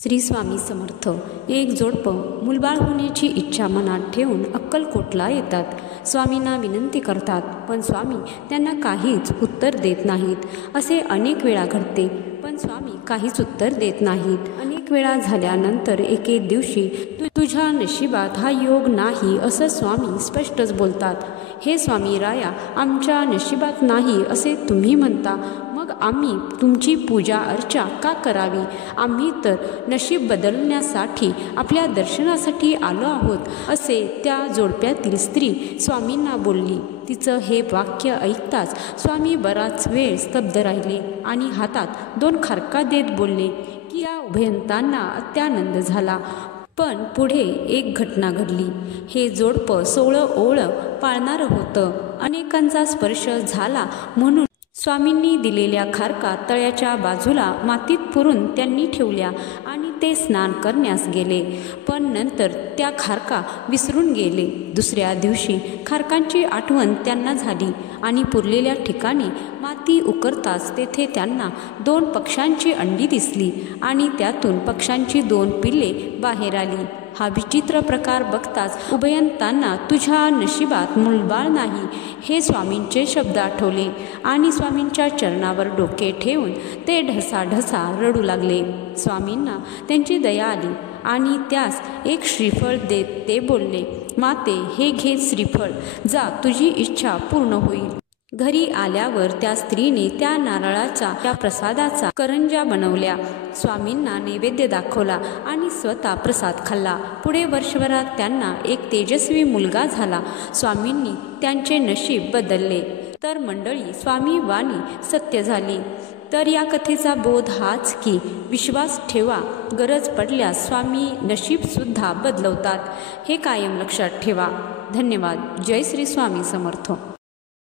श्री स्वामी समर्थ. एक जोडपं मुलबाळ होण्याची इच्छा मनात ठेवून अक्कलकोटला येतात. स्वामींना विनंती करतात, पण स्वामी त्यांना काहीच उत्तर देत नाहीत. असे अनेक वेळा घडते, पण स्वामी काहीच उत्तर देत नाहीत. अनेक वेळा झाल्यानंतर एके दिवशी तुझ्या नशिबात हा योग नाही असं स्वामी स्पष्टच बोलतात. हे स्वामी राया, आमच्या नशिबात नाही असे तुम्ही म्हणता, मग आम्ही तुमची पूजा अर्चा का करावी? आम्ही तर नशीब बदलण्यासाठी आपल्या दर्शनासाठी आलो आहोत, असे त्या जोडप्यातील स्त्री स्वामींना बोलली. तिचं हे वाक्य ऐकताच स्वामी बराच वेळ स्तब्ध राहिले आणि हातात 2 खारका देत बोलले की या उभयंतांना अत्यानंद झाला. पण पुढे एक घटना घडली. हे जोडपं 16 ओळ पाळणारं होतं. अनेकांचा स्पर्श झाला म्हणून स्वामींनी दिलेल्या खारका तळ्याच्या बाजूला मातीत पुरून त्यांनी ठेवल्या आणि ते स्नान करण्यास गेले. पण नंतर त्या खारका विसरून गेले. दुसऱ्या दिवशी खारकांची आठवण त्यांना झाली आणि पुरलेल्या ठिकाणी माती उकरताच तेथे त्यांना 2 पक्ष्यांची अंडी दिसली आणि त्यातून पक्ष्यांची 2 पिल्ले बाहेर आली. हा विचित्र प्रकार बघताच उभयंतांना तुझ्या नशिबात मूलबाळ नाही हे स्वामींचे शब्द आठवले आणि स्वामींच्या चरणावर डोके ठेवून ते ढसाढसा रडू लागले. स्वामींना त्यांची दया आली आणि त्यास एक श्रीफळ देत ते बोलले, माते, हे घे श्रीफळ, जा, तुझी इच्छा पूर्ण होईल. घरी आल्यावर त्या स्त्रीने त्या नारळाचा त्या प्रसादाचा करंज्या बनवल्या. स्वामींना नैवेद्य दाखवला आणि स्वतः प्रसाद खाल्ला. पुढे वर्षभरात त्यांना एक तेजस्वी मुलगा झाला. स्वामींनी त्यांचे नशीब बदलले. तर मंडळी, स्वामी वाणी सत्य झाली. तर या कथेचा बोध हाच की विश्वास ठेवा, गरज पडल्यास स्वामी नशीबसुद्धा बदलवतात. हे कायम लक्षात ठेवा. धन्यवाद. जय श्री स्वामी समर्थ.